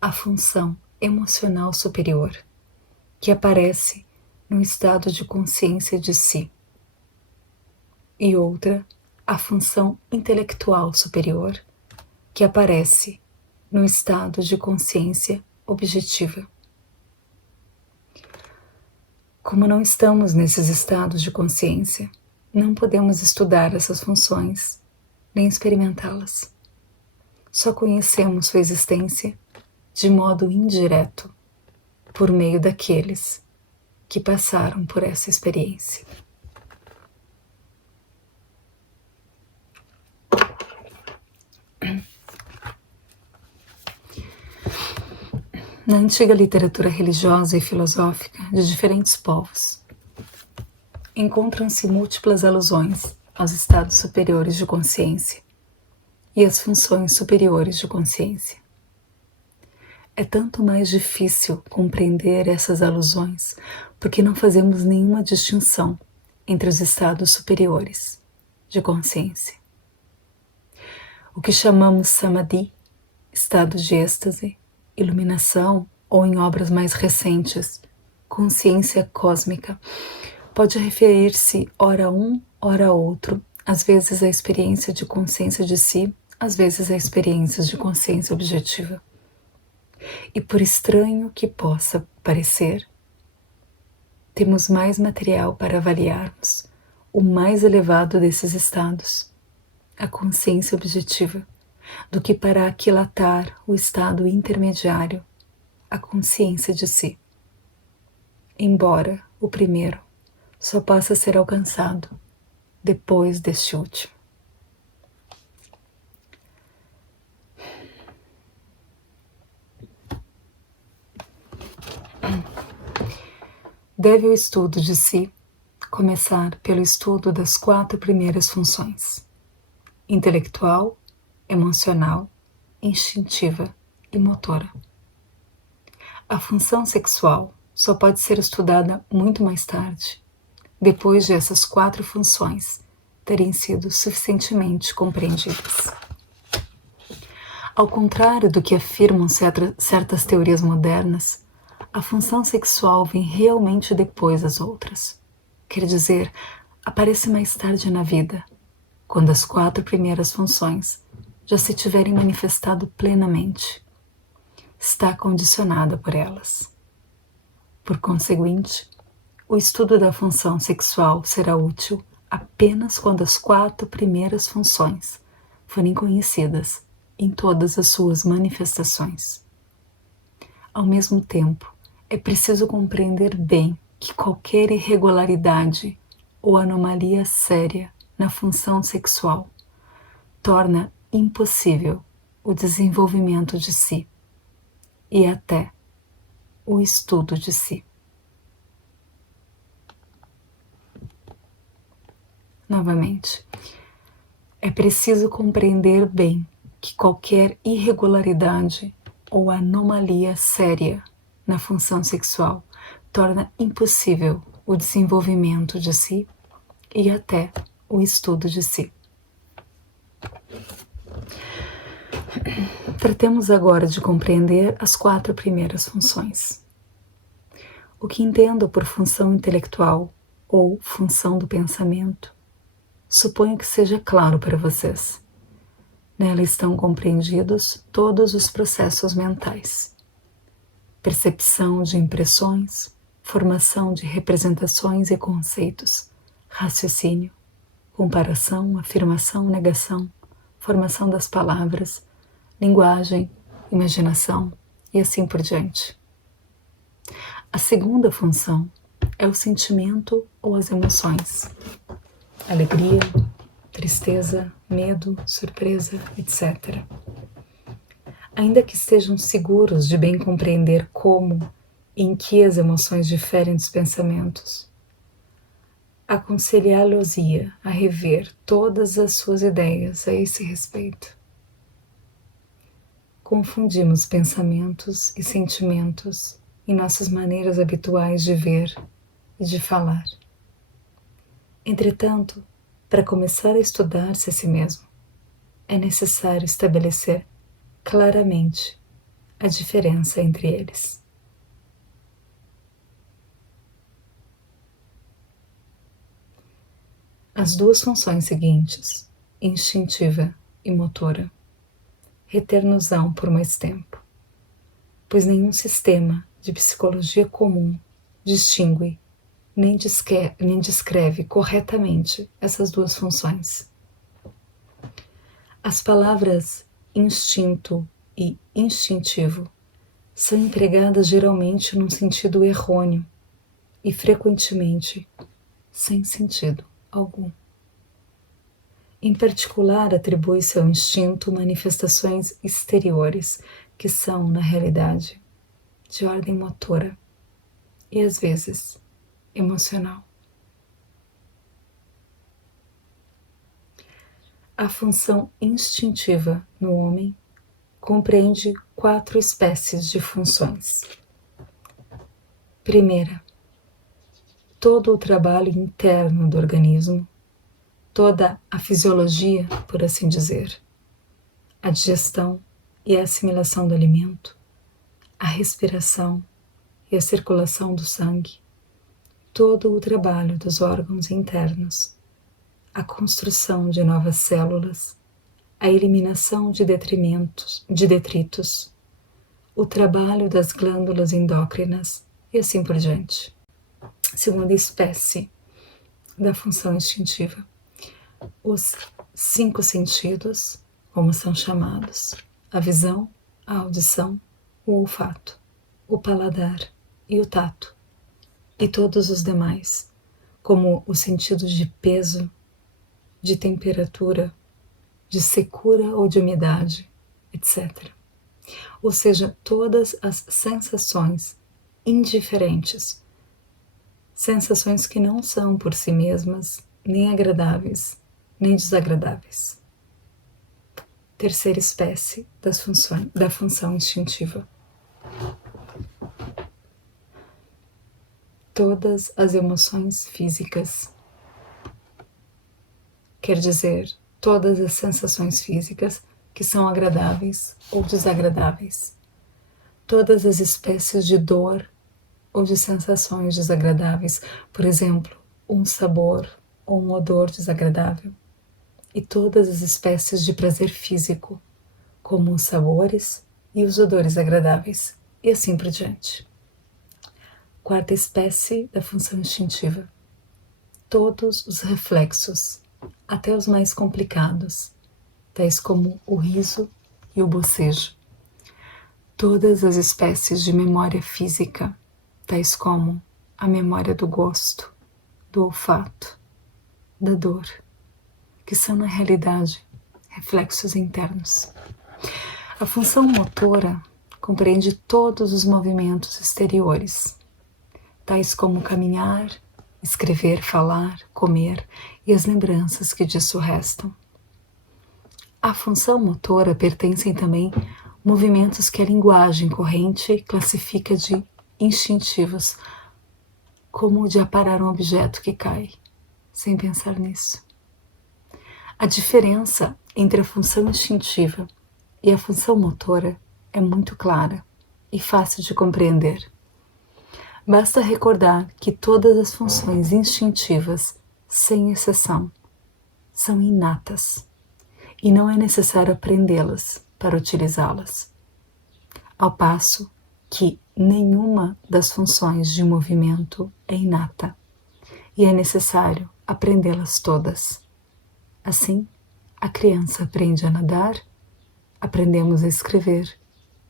a função emocional superior, que aparece no estado de consciência de si. E outra, a função intelectual superior, que aparece no estado de consciência objetiva. Como não estamos nesses estados de consciência, não podemos estudar essas funções, nem experimentá-las. Só conhecemos sua existência de modo indireto, por meio daqueles que passaram por essa experiência. Na antiga literatura religiosa e filosófica de diferentes povos, encontram-se múltiplas alusões aos estados superiores de consciência e às funções superiores de consciência. É tanto mais difícil compreender essas alusões porque não fazemos nenhuma distinção entre os estados superiores de consciência. O que chamamos samadhi, estado de êxtase, iluminação ou, em obras mais recentes, consciência cósmica, pode referir-se ora a um, ora a outro, às vezes à experiência de consciência de si, às vezes a experiências de consciência objetiva. E por estranho que possa parecer, temos mais material para avaliarmos o mais elevado desses estados, a consciência objetiva, do que para aquilatar o estado intermediário, a consciência de si. Embora o primeiro só possa ser alcançado depois deste último. Deve o estudo de si começar pelo estudo das 4 primeiras funções: intelectual, emocional, instintiva e motora. A função sexual só pode ser estudada muito mais tarde, depois de essas 4 funções terem sido suficientemente compreendidas. Ao contrário do que afirmam certas teorias modernas, a função sexual vem realmente depois das outras. Quer dizer, aparece mais tarde na vida, quando as 4 primeiras funções já se tiverem manifestado plenamente. Está condicionada por elas. Por conseguinte, o estudo da função sexual será útil apenas quando as 4 primeiras funções forem conhecidas em todas as suas manifestações. Ao mesmo tempo, é preciso compreender bem que qualquer irregularidade ou anomalia séria na função sexual torna impossível o desenvolvimento de si e até o estudo de si. Novamente, é preciso compreender bem que qualquer irregularidade ou anomalia séria na função sexual torna impossível o desenvolvimento de si e até o estudo de si. Tratemos agora de compreender as 4 primeiras funções. O que entendo por função intelectual ou função do pensamento, suponho que seja claro para vocês. Nela estão compreendidos todos os processos mentais: percepção de impressões, formação de representações e conceitos, raciocínio, comparação, afirmação, negação, formação das palavras, linguagem, imaginação e assim por diante. A segunda função é o sentimento ou as emoções: alegria, tristeza, medo, surpresa, etc. Ainda que estejam seguros de bem compreender como e em que as emoções diferem dos pensamentos, aconselhá-los-ia a rever todas as suas ideias a esse respeito. Confundimos pensamentos e sentimentos em nossas maneiras habituais de ver e de falar. Entretanto, para começar a estudar-se a si mesmo, é necessário estabelecer claramente a diferença entre eles. As 2 funções seguintes, instintiva e motora, reter-nos-ão por mais tempo, pois nenhum sistema de psicologia comum distingue nem descreve corretamente essas 2 funções. As palavras instinto e instintivo são empregadas geralmente num sentido errôneo e frequentemente sem sentido algum. Em particular, atribui-se ao instinto manifestações exteriores que são, na realidade, de ordem motora e, às vezes, emocional. A função instintiva no homem compreende 4 espécies de funções. Primeira, todo o trabalho interno do organismo, toda a fisiologia, por assim dizer, a digestão e a assimilação do alimento, a respiração e a circulação do sangue, todo o trabalho dos órgãos internos, a construção de novas células, a eliminação de detritos, o trabalho das glândulas endócrinas e assim por diante. Segunda espécie da função instintiva, os 5 sentidos, como são chamados: a visão, a audição, o olfato, o paladar e o tato, e todos os demais, como os sentidos de peso, de temperatura, de secura ou de umidade, etc. Ou seja, todas as sensações indiferentes, sensações que não são por si mesmas nem agradáveis, nem desagradáveis. Terceira espécie da função instintiva. Todas as emoções físicas. Quer dizer, todas as sensações físicas que são agradáveis ou desagradáveis. Todas as espécies de dor ou de sensações desagradáveis, por exemplo, um sabor ou um odor desagradável. E todas as espécies de prazer físico, como os sabores e os odores agradáveis, e assim por diante. Quarta espécie da função instintiva. Todos os reflexos, até os mais complicados, tais como o riso e o bocejo. Todas as espécies de memória física, tais como a memória do gosto, do olfato, da dor, que são na realidade reflexos internos. A função motora compreende todos os movimentos exteriores, tais como caminhar, escrever, falar, comer e as lembranças que disso restam. À função motora pertencem também movimentos que a linguagem corrente classifica de instintivos, como o de aparar um objeto que cai, sem pensar nisso. A diferença entre a função instintiva e a função motora é muito clara e fácil de compreender. Basta recordar que todas as funções instintivas, sem exceção, são inatas e não é necessário aprendê-las para utilizá-las. Ao passo que nenhuma das funções de movimento é inata e é necessário aprendê-las todas. Assim, a criança aprende a nadar, aprendemos a escrever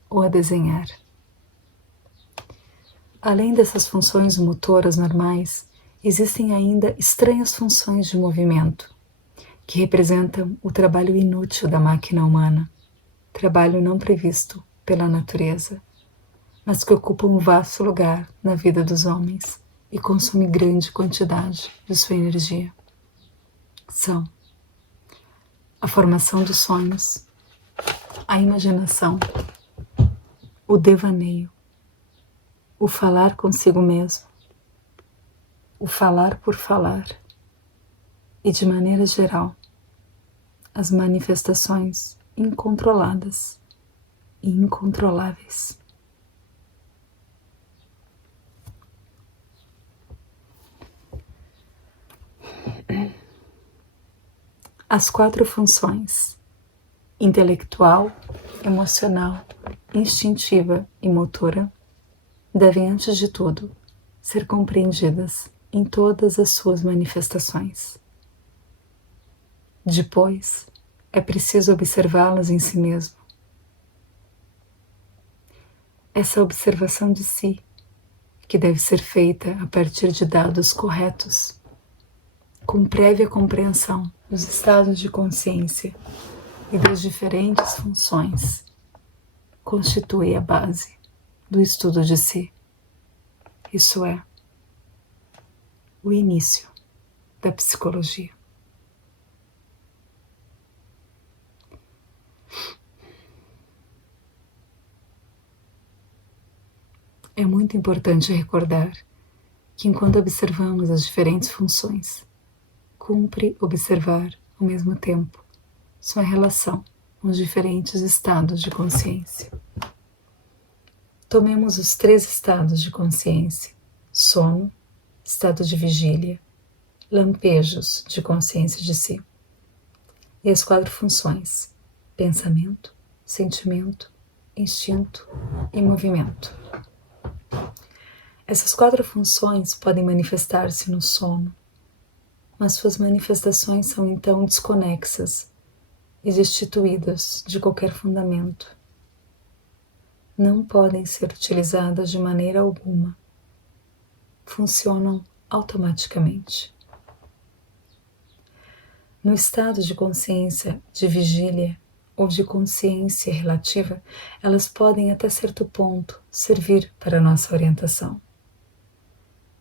ou a desenhar. Além dessas funções motoras normais, existem ainda estranhas funções de movimento, que representam o trabalho inútil da máquina humana, trabalho não previsto pela natureza, mas que ocupa um vasto lugar na vida dos homens e consome grande quantidade de sua energia. São a formação dos sonhos, a imaginação, o devaneio, o falar consigo mesmo, o falar por falar e, de maneira geral, as manifestações incontroladas e incontroláveis. As 4 funções: intelectual, emocional, instintiva e motora devem, antes de tudo, ser compreendidas em todas as suas manifestações. Depois, é preciso observá-las em si mesmo. Essa observação de si, que deve ser feita a partir de dados corretos, com prévia compreensão dos estados de consciência e das diferentes funções, constitui a base do estudo de si. Isso é, o início da psicologia. É muito importante recordar que, enquanto observamos as diferentes funções, cumpre observar, ao mesmo tempo, sua relação com os diferentes estados de consciência. Tomemos os 3 estados de consciência: sono, estado de vigília, lampejos de consciência de si. E as 4 funções: pensamento, sentimento, instinto e movimento. Essas 4 funções podem manifestar-se no sono, mas suas manifestações são então desconexas e destituídas de qualquer fundamento. Não podem ser utilizadas de maneira alguma. Funcionam automaticamente. No estado de consciência de vigília ou de consciência relativa, elas podem até certo ponto servir para nossa orientação.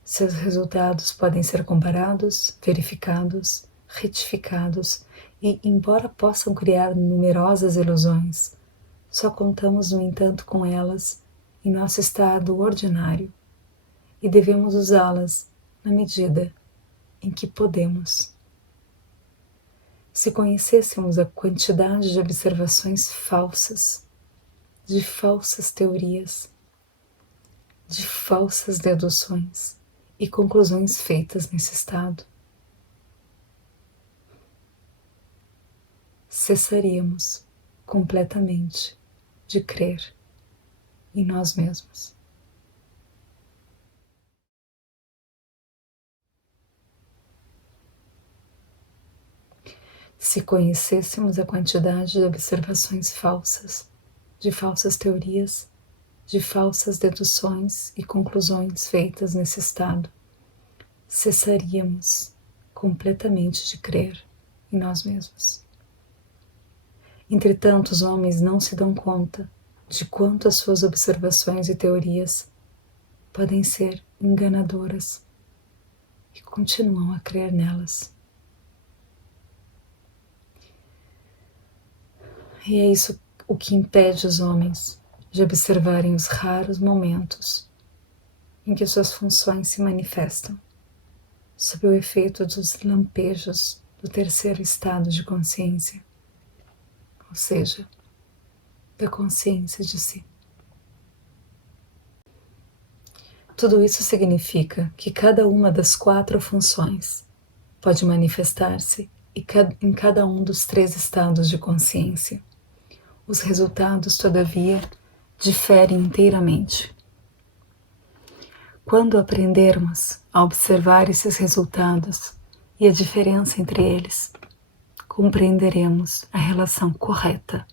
Seus resultados podem ser comparados, verificados, retificados e, embora possam criar numerosas ilusões, só contamos, no entanto, com elas em nosso estado ordinário e devemos usá-las na medida em que podemos. Se conhecêssemos a quantidade de observações falsas, de falsas teorias, de falsas deduções e conclusões feitas nesse estado, cessaríamos completamente de crer em nós mesmos. Se conhecêssemos a quantidade de observações falsas, de falsas teorias, de falsas deduções e conclusões feitas nesse estado, cessaríamos completamente de crer em nós mesmos. Entretanto, os homens não se dão conta de quanto as suas observações e teorias podem ser enganadoras e continuam a crer nelas. E é isso o que impede os homens de observarem os raros momentos em que suas funções se manifestam, sob o efeito dos lampejos do terceiro estado de consciência, ou seja, da consciência de si. Tudo isso significa que cada uma das 4 funções pode manifestar-se em cada um dos 3 estados de consciência. Os resultados, todavia, diferem inteiramente. Quando aprendermos a observar esses resultados e a diferença entre eles, compreenderemos a relação correta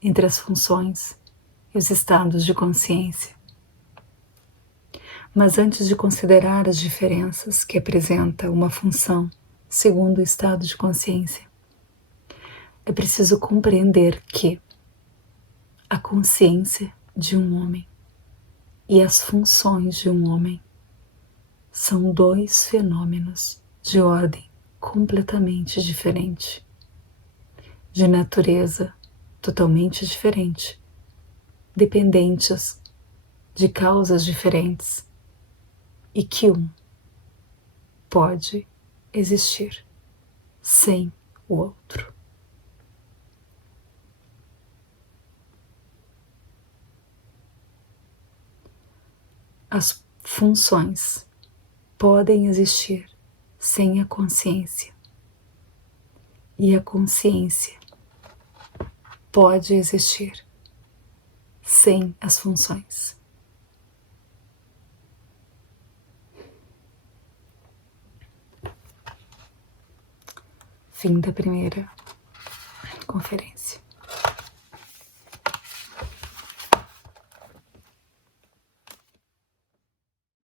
entre as funções e os estados de consciência. Mas antes de considerar as diferenças que apresenta uma função segundo o estado de consciência, é preciso compreender que a consciência de um homem e as funções de um homem são 2 fenômenos de ordem completamente diferente, de natureza totalmente diferente, dependentes de causas diferentes, e que um pode existir sem o outro. As funções podem existir sem a consciência, e a consciência pode existir sem as funções. Fim da primeira conferência.